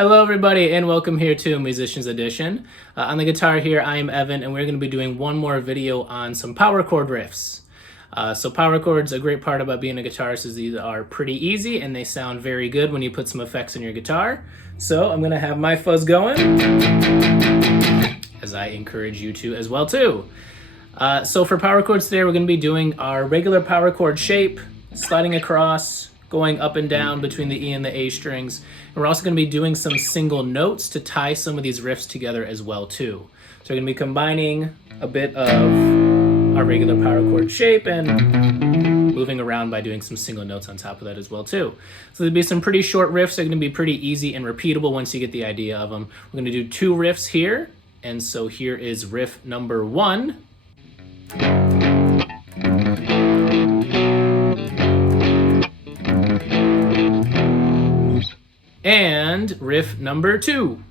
Hello everybody and welcome here to Musician's Edition. On the guitar here I am Evan and we're going to be doing one more video on some power chord riffs. So power chords, a great part about being a guitarist is these are pretty easy and they sound very good when you put some effects in your guitar. So I'm going to have my fuzz going, as I encourage you to as well too. So for power chords today we're going to be doing our regular power chord shape, sliding across, going up and down between the E and the A strings. And we're also going to be doing some single notes to tie some of these riffs together as well too. So we're going to be combining a bit of our regular power chord shape and moving around by doing some single notes on top of that as well too. So there'll be some pretty short riffs. They're going to be pretty easy and repeatable once you get the idea of them. We're going to do two riffs here. And so here is riff number 1. And riff number 2.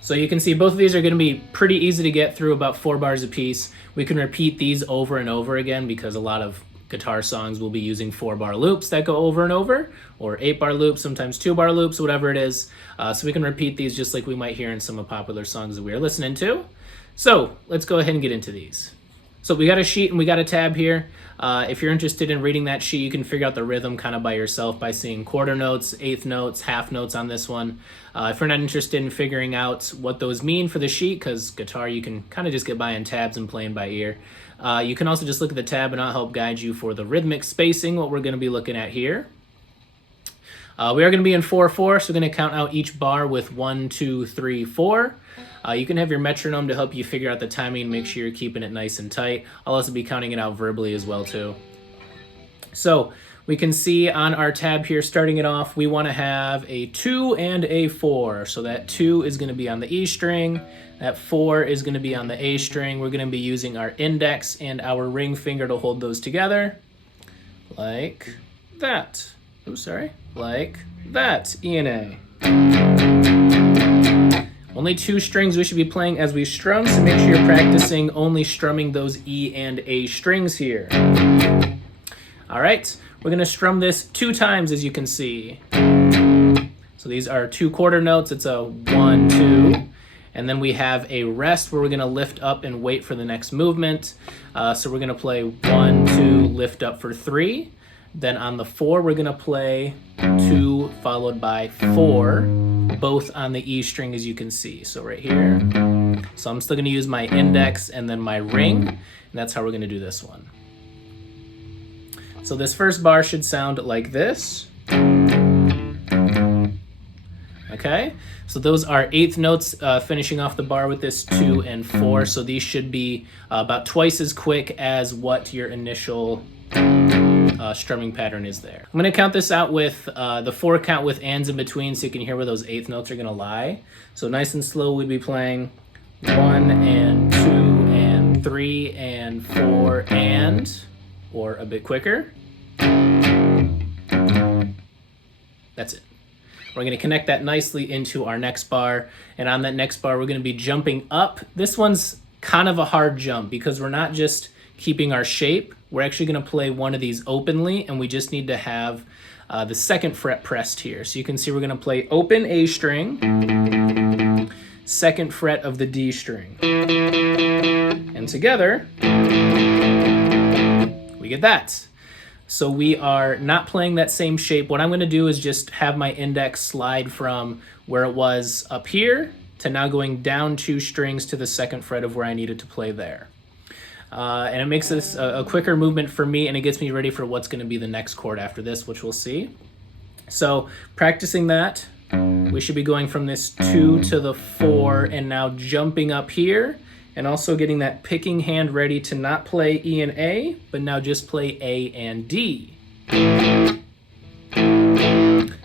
So you can see both of these are going to be pretty easy to get through, about 4 bars a piece. We can repeat these over and over again because a lot of guitar songs will be using 4-bar loops that go over and over, or 8-bar loops, sometimes 2-bar loops, whatever it is. So we can repeat these just like we might hear in some of the popular songs that we are listening to. So let's go ahead and get into these. So we got a sheet and we got a tab here. If you're interested in reading that sheet, you can figure out the rhythm kind of by yourself by seeing quarter notes, eighth notes, half notes on this one. If you're not interested in figuring out what those mean for the sheet, because guitar you can kind of just get by in tabs and playing by ear, you can also just look at the tab and I'll help guide you for the rhythmic spacing, what we're going to be looking at here. We are going to be in 4/4, so we're going to count out each bar with 1, 2, 3, 4. You can have your metronome to help you figure out the timing and make sure you're keeping it nice and tight. I'll also be counting it out verbally as well too. So we can see on our tab here, starting it off, we want to have a 2 and a 4. So that 2 is going to be on the E string. That 4 is going to be on the A string. We're going to be using our index and our ring finger to hold those together. Like that. Oops, sorry. Like that. E and A. Only 2 strings we should be playing as we strum, so make sure you're practicing only strumming those E and A strings here. All right, we're gonna strum this 2 times, as you can see. So these are 2 quarter notes. It's a 1, 2, and then we have a rest where we're gonna lift up and wait for the next movement. So we're gonna play 1, 2, lift up for 3. Then on the 4, we're gonna play 2 followed by 4, both on the E string, as you can see. So right here. So I'm still gonna use my index and then my ring, and that's how we're gonna do this one. So this first bar should sound like this. Okay, so those are eighth notes finishing off the bar with this 2 and 4. So these should be about twice as quick as what your initial strumming pattern is there. I'm going to count this out with the 4 count with ands in between so you can hear where those eighth notes are going to lie. So nice and slow, we'd be playing 1 and 2 and 3 and 4 and, or a bit quicker. That's it. We're going to connect that nicely into our next bar, and on that next bar we're going to be jumping up. This one's kind of a hard jump because we're not just keeping our shape. We're actually going to play one of these openly, and we just need to have the 2nd fret pressed here. So you can see we're going to play open A string, 2nd fret of the D string. And together, we get that. So we are not playing that same shape. What I'm going to do is just have my index slide from where it was up here to now going down 2 strings to the 2nd fret of where I needed to play there. And it makes this a quicker movement for me, and it gets me ready for what's going to be the next chord after this, which we'll see. So practicing that, we should be going from this 2 to the 4 and now jumping up here, and also getting that picking hand ready to not play E and A, but now just play A and D.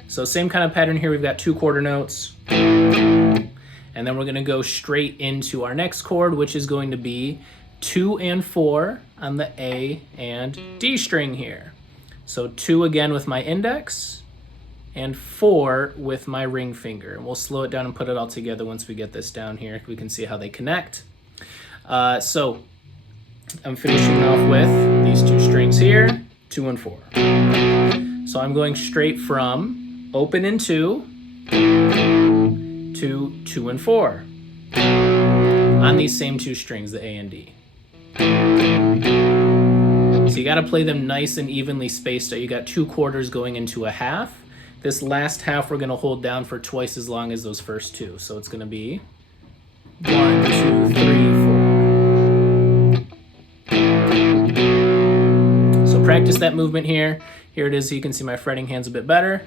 So same kind of pattern here. We've got 2 quarter notes, and then we're going to go straight into our next chord, which is going to be 2 and 4 on the A and D string here. So 2 again with my index, and 4 with my ring finger. And we'll slow it down and put it all together once we get this down here. We can see how they connect. So I'm finishing off with these two strings here, 2 and 4. So I'm going straight from open in 2 to 2 and 4 on these same two strings, the A and D. So you got to play them nice and evenly spaced out. You got 2 quarters going into a half. This last half we're going to hold down for twice as long as those first 2. So it's going to be 1, 2, 3, 4. So practice that movement here. Here it is, so you can see my fretting hands a bit better.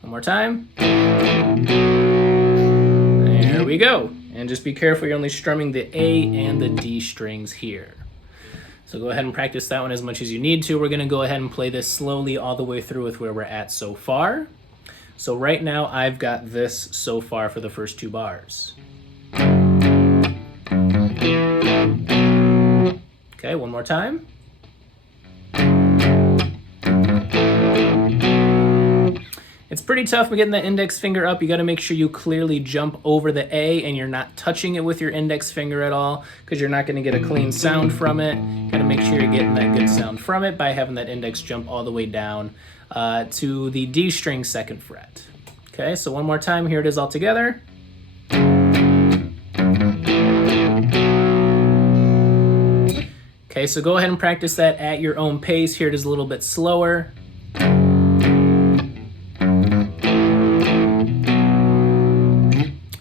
One more time. There we go. And just be careful, you're only strumming the A and the D strings here. So go ahead and practice that one as much as you need to. We're gonna go ahead and play this slowly all the way through with where we're at so far. So right now I've got this so far for the first 2 bars. Okay, one more time. It's pretty tough getting the index finger up. You got to make sure you clearly jump over the A and you're not touching it with your index finger at all, because you're not going to get a clean sound from it. Got to make sure you're getting that good sound from it by having that index jump all the way down to the D string 2nd fret. Okay, so one more time. Here it is all together. Okay, so go ahead and practice that at your own pace. Here it is a little bit slower.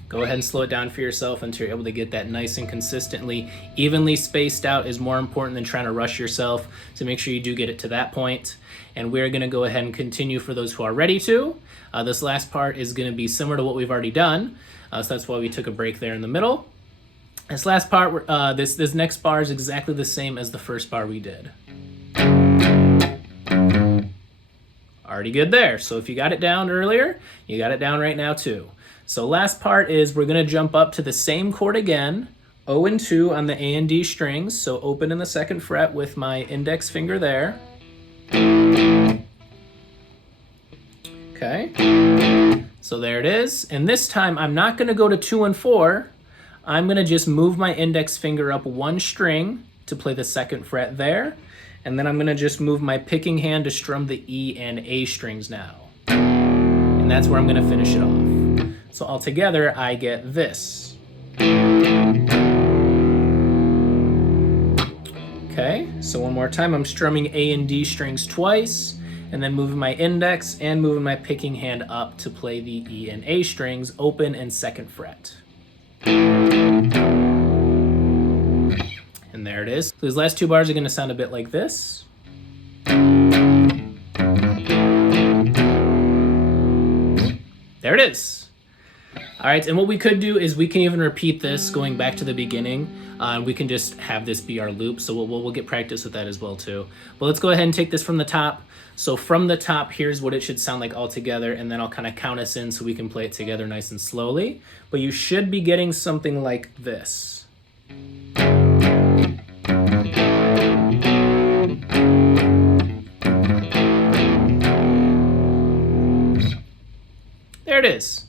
Go ahead and slow it down for yourself until you're able to get that nice and consistently evenly spaced out is more important than trying to rush yourself. So make sure you do get it to that point. And we're going to go ahead and continue for those who are ready to. This last part is going to be similar to what we've already done. So that's why we took a break there in the middle. This last part, this next bar is exactly the same as the first bar we did. Already good there. So if you got it down earlier, you got it down right now too. So last part is we're going to jump up to the same chord again, O and 2 on the A and D strings. So open in the 2nd fret with my index finger there. Okay. So there it is. And this time I'm not going to go to 2 and 4. I'm going to just move my index finger up 1 string to play the 2nd fret there. And then I'm going to just move my picking hand to strum the E and A strings now. And that's where I'm going to finish it off. So altogether, I get this. Okay, so one more time, I'm strumming A and D strings twice, and then moving my index and moving my picking hand up to play the E and A strings, open and 2nd fret. And there it is. So these last 2 bars are going to sound a bit like this. There it is. All right, and what we could do is we can even repeat this going back to the beginning. We can just have this be our loop, so we'll get practice with that as well too. But let's go ahead and take this from the top. So from the top, here's what it should sound like all together, and then I'll kind of count us in so we can play it together nice and slowly. But you should be getting something like this. There it is.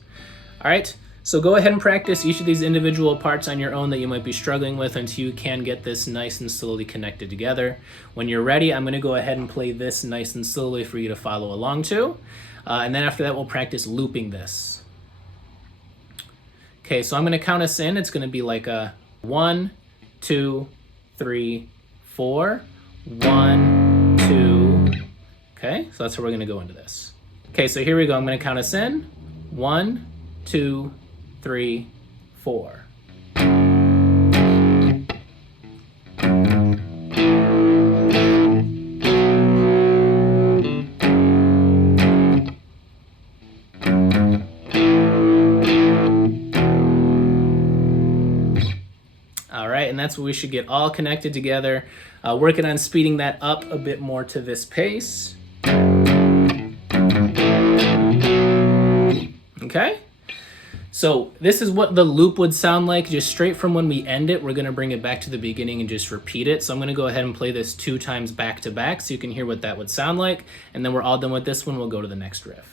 All right, so go ahead and practice each of these individual parts on your own that you might be struggling with until you can get this nice and slowly connected together. When you're ready, I'm going to go ahead and play this nice and slowly for you to follow along to. And then after that, we'll practice looping this. Okay, so I'm going to count us in. It's going to be like a 1, 2, 3, 4, 1, 2. Okay, so that's how we're going to go into this. Okay, so here we go. I'm going to count us in. 1, 2, 3, 4. All right, and that's what we should get all connected together. Working on speeding that up a bit more to this pace. Okay, so this is what the loop would sound like, just straight from when we end it. We're going to bring it back to the beginning and just repeat it. So I'm going to go ahead and play this 2 times back to back so you can hear what that would sound like. And then we're all done with this one. We'll go to the next riff.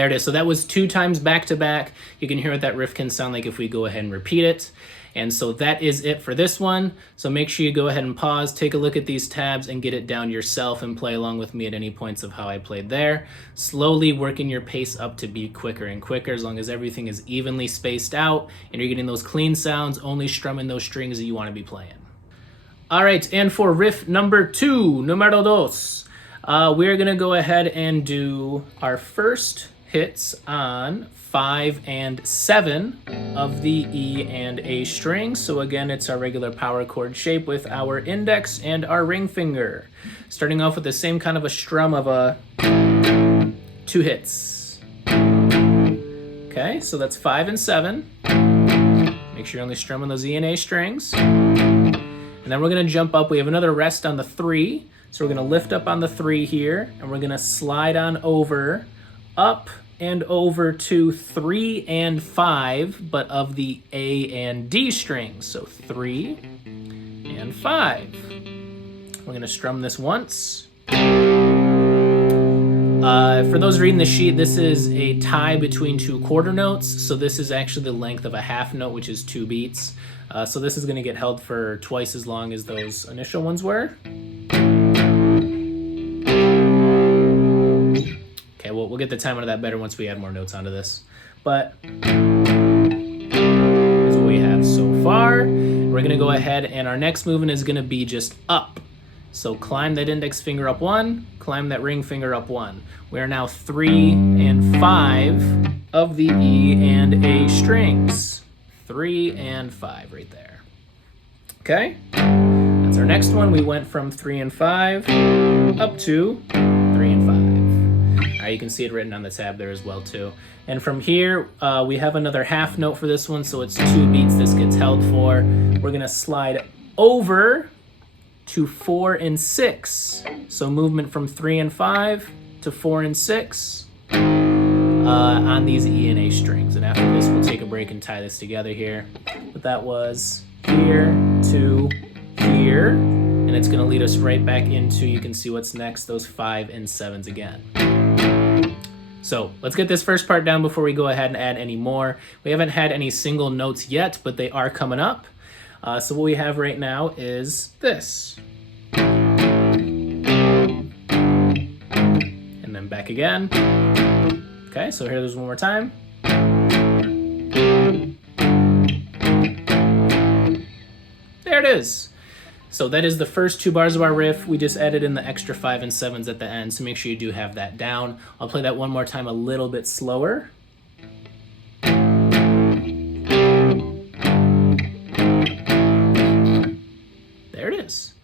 There it is. So that was 2 times back to back. You can hear what that riff can sound like if we go ahead and repeat it. And so that is it for this one. So make sure you go ahead and pause, take a look at these tabs, and get it down yourself and play along with me at any points of how I played there. Slowly working your pace up to be quicker and quicker as long as everything is evenly spaced out and you're getting those clean sounds, only strumming those strings that you want to be playing. All right, and for riff number 2, numero dos, we're gonna go ahead and do our first hits on 5 and 7 of the E and A strings. So again, it's our regular power chord shape with our index and our ring finger. Starting off with the same kind of a strum of a 2 hits. Okay, so that's 5 and 7. Make sure you're only strumming those E and A strings. And then we're gonna jump up. We have another rest on the 3. So we're gonna lift up on the 3 here, and we're gonna slide on over, up and over to 3 and 5, but of the A and D strings. So 3 and 5. We're gonna strum this once. For those reading the sheet, this is a tie between 2 quarter notes. So this is actually the length of a half note, which is 2 beats. So this is gonna get held for twice as long as those initial ones were. Okay, we'll get the timing of that better once we add more notes onto this. But here's what we have so far. We're gonna go ahead and our next movement is gonna be just up. So climb that index finger up 1, climb that ring finger up 1. We are now 3 and 5 of the E and A strings. 3 and 5 right there. Okay, that's our next one. We went from 3 and 5 up to 3 and 5. You can see it written on the tab there as well too. And from here, we have another half note for this one, so it's 2 beats this gets held for. We're gonna slide over to 4 and 6. So movement from 3 and 5 to 4 and 6 on these E and A strings. And after this, we'll take a break and tie this together here. But that was here to here. And it's gonna lead us right back into, you can see what's next, those 5 and 7s again. So let's get this first part down before we go ahead and add any more. We haven't had any single notes yet, but they are coming up. So what we have right now is this. And then back again. Okay, so here there's one more time. There it is. So that is the first 2 bars of our riff. We just added in the extra 5 and 7s at the end, so make sure you do have that down. I'll play that one more time a little bit slower. There it is.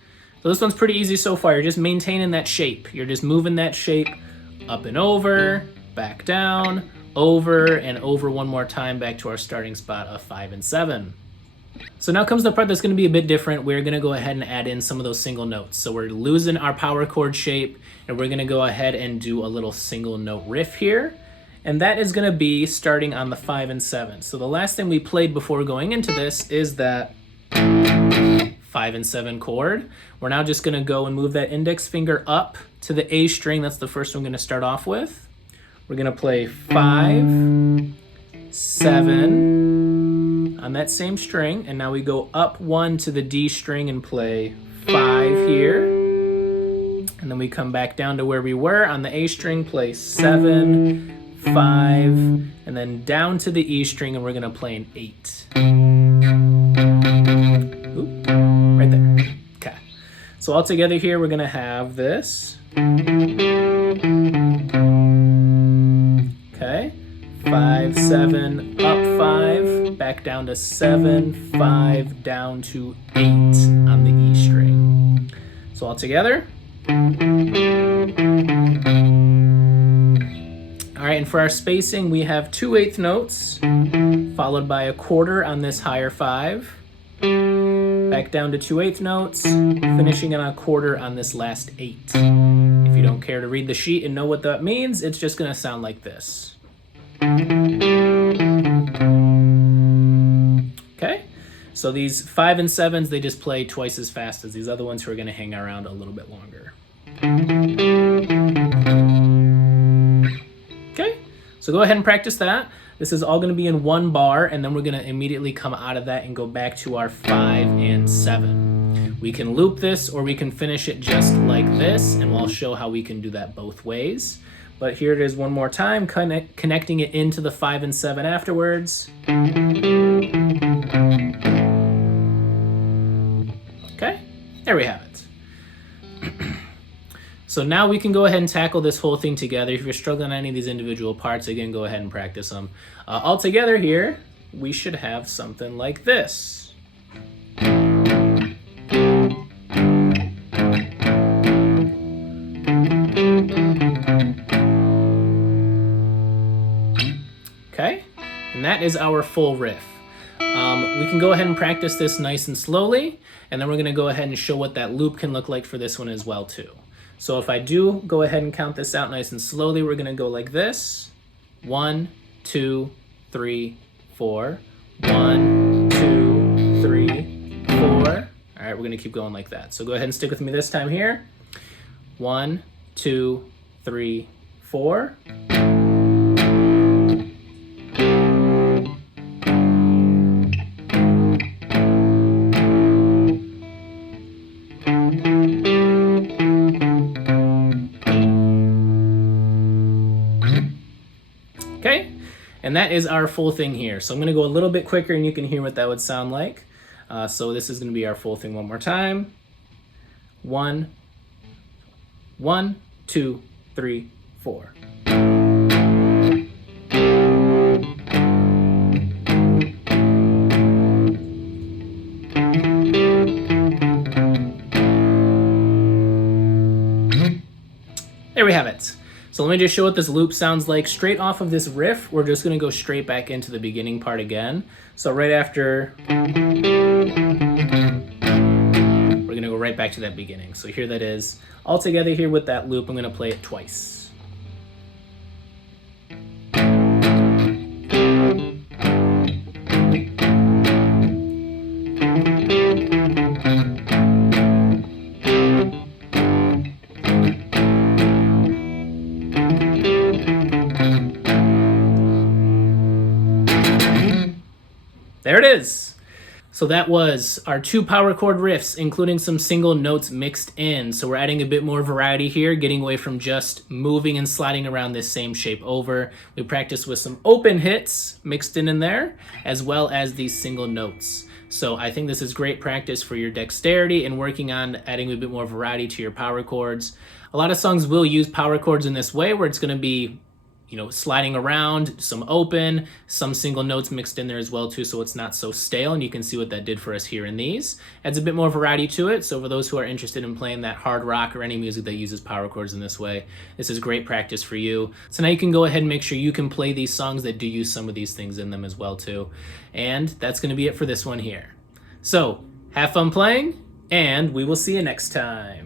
So this one's pretty easy so far. You're just maintaining that shape. You're just moving that shape up and over, back down, over, and over one more time back to our starting spot of 5 and 7. So now comes the part that's going to be a bit different. We're going to go ahead and add in some of those single notes. So we're losing our power chord shape, and we're going to go ahead and do a little single note riff here. And that is going to be starting on the 5 and 7. So the last thing we played before going into this is that 5 and 7 chord. We're now just going to go and move that index finger up to the A string. That's the first one we're going to start off with. We're going to play 5, 7 on that same string, and now we go up 1 to the D string and play 5 here. And then we come back down to where we were on the A string, play 7, 5, and then down to the E string, and we're going to play an 8. Oop, right there. Okay. So all together here, we're going to have this. Okay. 5, 7, up 5, back down to 7, 5, down to 8 on the E string. So all together. All right, and for our spacing, we have 2/8 notes, followed by a quarter on this higher 5, back down to 2/8 notes, finishing on a quarter on this last 8. If you don't care to read the sheet and know what that means, it's just gonna sound like this. Okay, so these 5 and 7s, they just play twice as fast as these other ones who are going to hang around a little bit longer. Okay, So go ahead and practice that. This is all going to be in one bar, and then we're going to immediately come out of that and go back to our 5 and 7. We can loop this, or we can finish it just like this, and I'll show how we can do that both ways. But here it is one more time, connecting it into the 5 and 7 afterwards. Okay, there we have it. So now we can go ahead and tackle this whole thing together. If you're struggling on any of these individual parts, again, go ahead and practice them. All together here, we should have something like this. Okay, and that is our full riff. We can go ahead and practice this nice and slowly, and then we're gonna go ahead and show what that loop can look like for this one as well too. So if I do go ahead and count this out nice and slowly, we're gonna go like this. 1, 2, 3, 4. 1, 2, 3, 4. All right, we're gonna keep going like that. So go ahead and stick with me this time here. 1, 2, 3, 4. Okay, and that is our full thing here. So I'm going to go a little bit quicker and you can hear what that would sound like. So this is going to be our full thing one more time. 1, 1, 2, 3, 4. There we have it. So let me just show what this loop sounds like. Straight off of this riff, we're just gonna go straight back into the beginning part again. So right after, we're gonna go right back to that beginning. So here that is. All together here with that loop, I'm gonna play it twice. There it is. So that was our 2 power chord riffs, including some single notes mixed in. So we're adding a bit more variety here, getting away from just moving and sliding around this same shape over. We practiced with some open hits mixed in there, as well as these single notes. So I think this is great practice for your dexterity and working on adding a bit more variety to your power chords. A lot of songs will use power chords in this way, where it's going to be, you know, sliding around, some open, some single notes mixed in there as well too, so it's not so stale, and you can see what that did for us here in these. Adds a bit more variety to it, so for those who are interested in playing that hard rock or any music that uses power chords in this way, this is great practice for you. So now you can go ahead and make sure you can play these songs that do use some of these things in them as well too. And that's going to be it for this one here. So have fun playing, and we will see you next time.